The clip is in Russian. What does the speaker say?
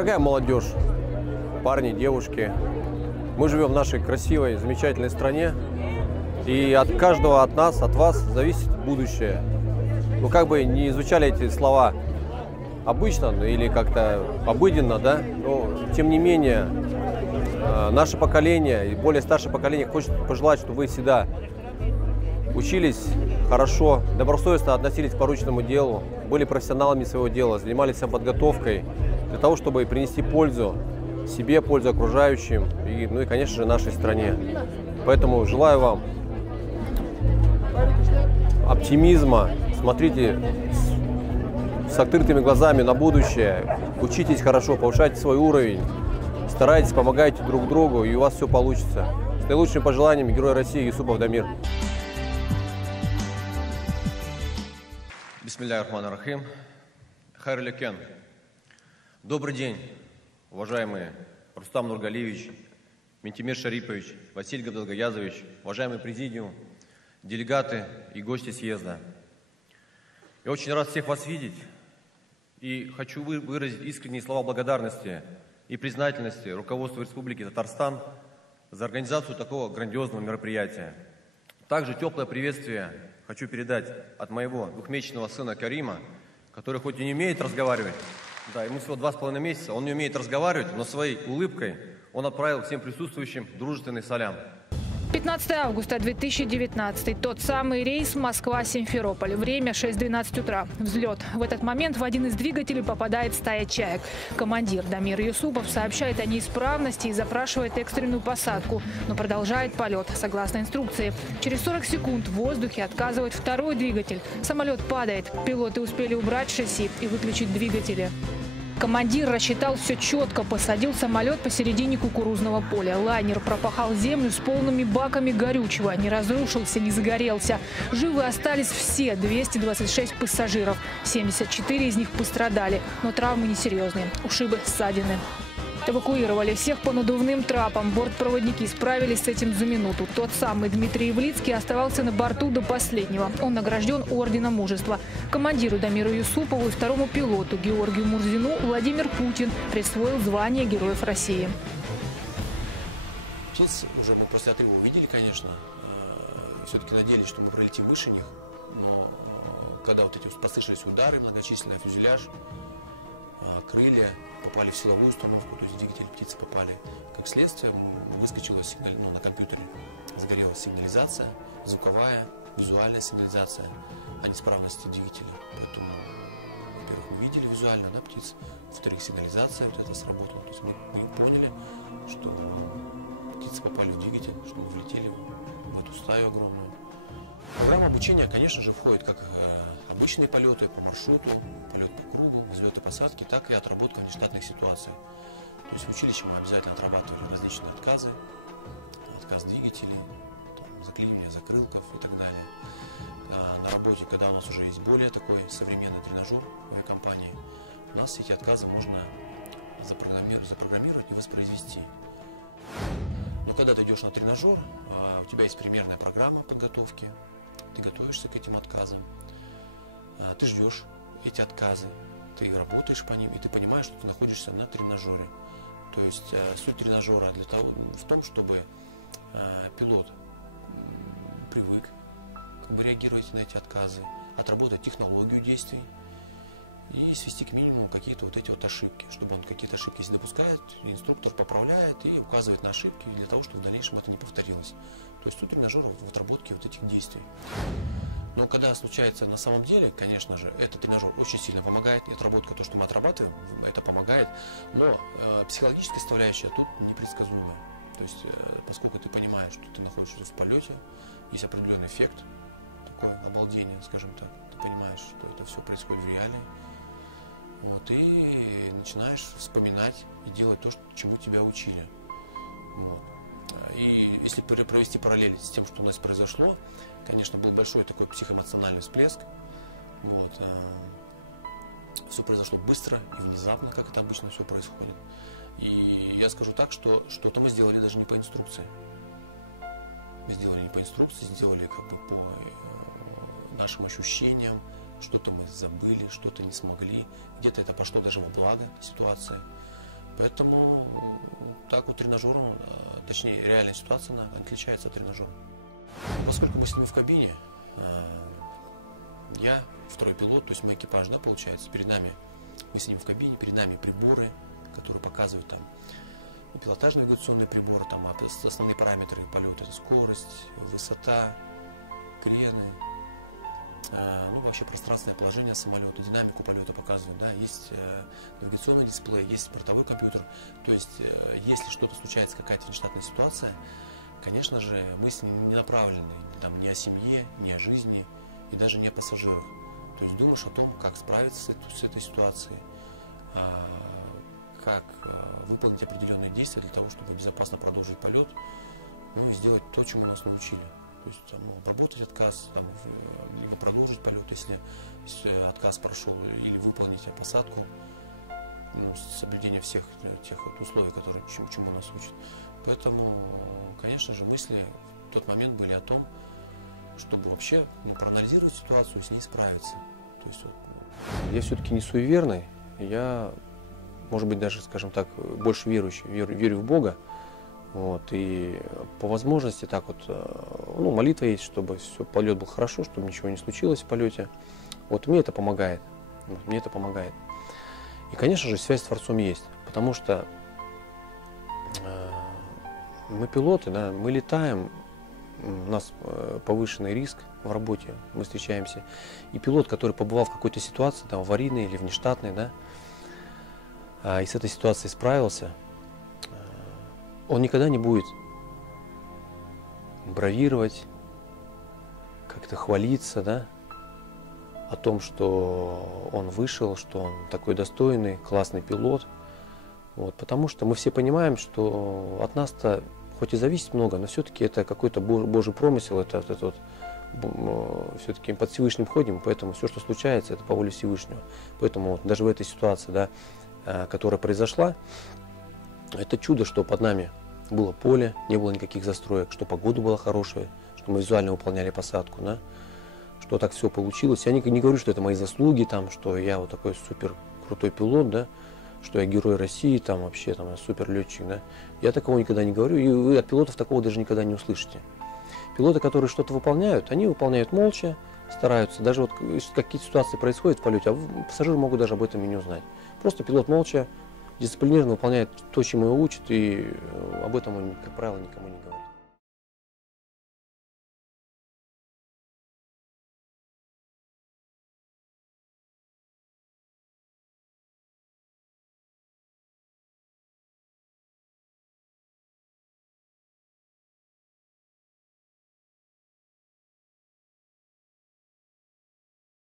Дорогая молодежь, парни, девушки, мы живем в нашей красивой, замечательной стране, и от каждого, от нас, от вас зависит будущее. Ну, как бы не звучали эти слова обычно или как-то обыденно, да, но тем не менее наше поколение и более старшее поколение хочет пожелать, чтобы вы всегда учились хорошо, добросовестно относились к порученному делу, были профессионалами своего дела, занимались самоподготовкой для того, чтобы принести пользу себе, пользу окружающим и, ну и, конечно же, нашей стране. Поэтому желаю вам оптимизма, смотрите с открытыми глазами на будущее, учитесь хорошо, повышайте свой уровень, старайтесь, помогайте друг другу, и у вас все получится. С наилучшими пожеланиями, Герой России Юсупов Дамир. Бисмилляхи-рахмани-рахим. Хайрлі кен. Добрый день, уважаемые Рустам Нургалиевич, Ментимир Шарипович, Василий Габдалгаязович, уважаемый президиум, делегаты и гости съезда. Я очень рад всех вас видеть и хочу выразить искренние слова благодарности и признательности руководству Республики Татарстан за организацию такого грандиозного мероприятия. Также теплое приветствие хочу передать от моего двухмесячного сына Карима, который хоть и не умеет разговаривать, да, ему всего 2,5 месяца, он не умеет разговаривать, но своей улыбкой он отправил всем присутствующим дружественный салям. 15 августа 2019. Тот самый рейс Москва-Симферополь. Время 6:12 утра. Взлет. В этот момент в один из двигателей попадает стая чаек. Командир Дамир Юсупов сообщает о неисправности и запрашивает экстренную посадку, но продолжает полет согласно инструкции. Через 40 секунд в воздухе отказывает второй двигатель. Самолет падает. Пилоты успели убрать шасси и выключить двигатели. Командир рассчитал все четко, посадил самолет посередине кукурузного поля. Лайнер пропахал землю с полными баками горючего, не разрушился, не загорелся. Живы остались все 226 пассажиров. 74 из них пострадали, но травмы несерьезные, ушибы, ссадины. Эвакуировали всех по надувным трапам. Бортпроводники справились с этим за минуту. Тот самый Дмитрий Явлицкий оставался на борту до последнего. Он награжден орденом мужества. Командиру Дамиру Юсупову и второму пилоту Георгию Мурзину Владимир Путин присвоил звание Героев России. Птиц уже мы после отрыва увидели, конечно. Все-таки надеялись, что мы пролетим выше них. Но когда вот эти послышались удары многочисленные, фюзеляж, крылья попали в силовую установку, то есть двигатели птицы попали. Как следствие, выскочила на компьютере, загорелась сигнализация, звуковая, визуальная сигнализация о неисправности двигателя. Поэтому, во-первых, мы видели визуально, да, птиц, во-вторых, сигнализация вот эта сработала. То есть мы поняли, что птицы попали в двигатель, что мы влетели в эту стаю огромную. Программа обучения, конечно же, входит как обычные полеты по маршруту, полет по кругу, взлеты, посадки, так и отработка внештатных ситуаций. То есть в училище мы обязательно отрабатывали различные отказы, отказ двигателей, заклинивание закрылков и так далее. На работе, когда у нас уже есть более такой современный тренажер в авиакомпании, у нас эти отказы можно запрограммировать и воспроизвести. Но когда ты идешь на тренажер, у тебя есть примерная программа подготовки, ты готовишься к этим отказам, ты ждешь эти отказы, ты работаешь по ним, и ты понимаешь, что ты находишься на тренажере. То есть суть тренажера в том, чтобы пилот привык реагировать на эти отказы, отработать технологию действий и свести к минимуму какие-то вот эти вот ошибки, чтобы он какие-то ошибки, если допускает, инструктор поправляет и указывает на ошибки для того, чтобы в дальнейшем это не повторилось. То есть суть тренажера в отработке вот этих действий. Но когда случается на самом деле, конечно же, этот тренажер очень сильно помогает, и отработка, то, что мы отрабатываем, это помогает, но психологическая составляющая тут непредсказуемая. То есть, поскольку ты понимаешь, что ты находишься в полете, есть определенный эффект, такое обалдение, скажем так, ты понимаешь, что это все происходит в реалии, вот, и начинаешь вспоминать и делать то, чему тебя учили. Вот. И если провести параллель с тем, что у нас произошло, конечно, был большой такой психоэмоциональный всплеск. Вот. Все произошло быстро и внезапно, как это обычно все происходит. И я скажу так, что что-то мы сделали даже не по инструкции. Мы сделали не по инструкции, сделали как бы по нашим ощущениям. Что-то мы забыли, что-то не смогли. Где-то это пошло даже во благо ситуации. Поэтому так вот тренажером, точнее реальная ситуация, она отличается от тренажера. Поскольку мы сидим в кабине, я второй пилот, то есть мы экипаж, да, получается, перед нами, мы сидим в кабине, перед нами приборы, которые показывают там пилотажно-навигационные приборы, там основные параметры полета, это скорость, высота, крены, ну вообще пространственное положение самолета, динамику полета показывает, да, есть навигационный дисплей, есть бортовой компьютер, то есть если что-то случается, какая-то нештатная ситуация, конечно же, мысли не направлены там ни о семье, ни о жизни и даже не о пассажирах. То есть думаешь о том, как справиться с этой ситуацией, как выполнить определенные действия для того, чтобы безопасно продолжить полет, ну и сделать то, чему нас научили. То есть там, обработать отказ, там, либо продолжить полет, если отказ прошел, или выполнить посадку, ну, с соблюдением всех тех вот условий, которые, чему нас учат. Поэтому, конечно же, мысли в тот момент были о том, чтобы вообще проанализировать ситуацию и с ней справиться. То есть вот, я все-таки не суеверный, я, может быть, даже, скажем так, больше верующий, верю в Бога. Вот, и по возможности так вот, молитва есть, чтобы полет был хорошо, чтобы ничего не случилось в полете. Вот мне это помогает. Мне это помогает. И, конечно же, связь с Творцом есть, потому что мы пилоты, да, мы летаем, у нас повышенный риск в работе, мы встречаемся. И пилот, который побывал в какой-то ситуации, там, аварийной или внештатной, да, и с этой ситуацией справился, он никогда не будет бравировать, как-то хвалиться, да, о том, что он вышел, что он такой достойный, классный пилот. Вот, потому что мы все понимаем, что от нас-то хоть и зависит много, но все-таки это какой-то Божий промысел, это вот, все-таки под Всевышним ходим, поэтому все, что случается, это по воле Всевышнего. Поэтому вот даже в этой ситуации, да, которая произошла, это чудо, что под нами было поле, не было никаких застроек, что погода была хорошая, что мы визуально выполняли посадку, да, что так все получилось. Я не говорю, что это мои заслуги, там, что я вот такой супер крутой пилот, да, что я герой России, там вообще там супер летчик, да. Я такого никогда не говорю, и вы от пилотов такого даже никогда не услышите. Пилоты, которые что-то выполняют, они выполняют молча, стараются. Даже вот какие-то ситуации происходят в полете, а пассажиры могут даже об этом и не узнать. Просто пилот молча, дисциплинированно выполняет то, чему его учат, и об этом он, как правило, никому не говорит.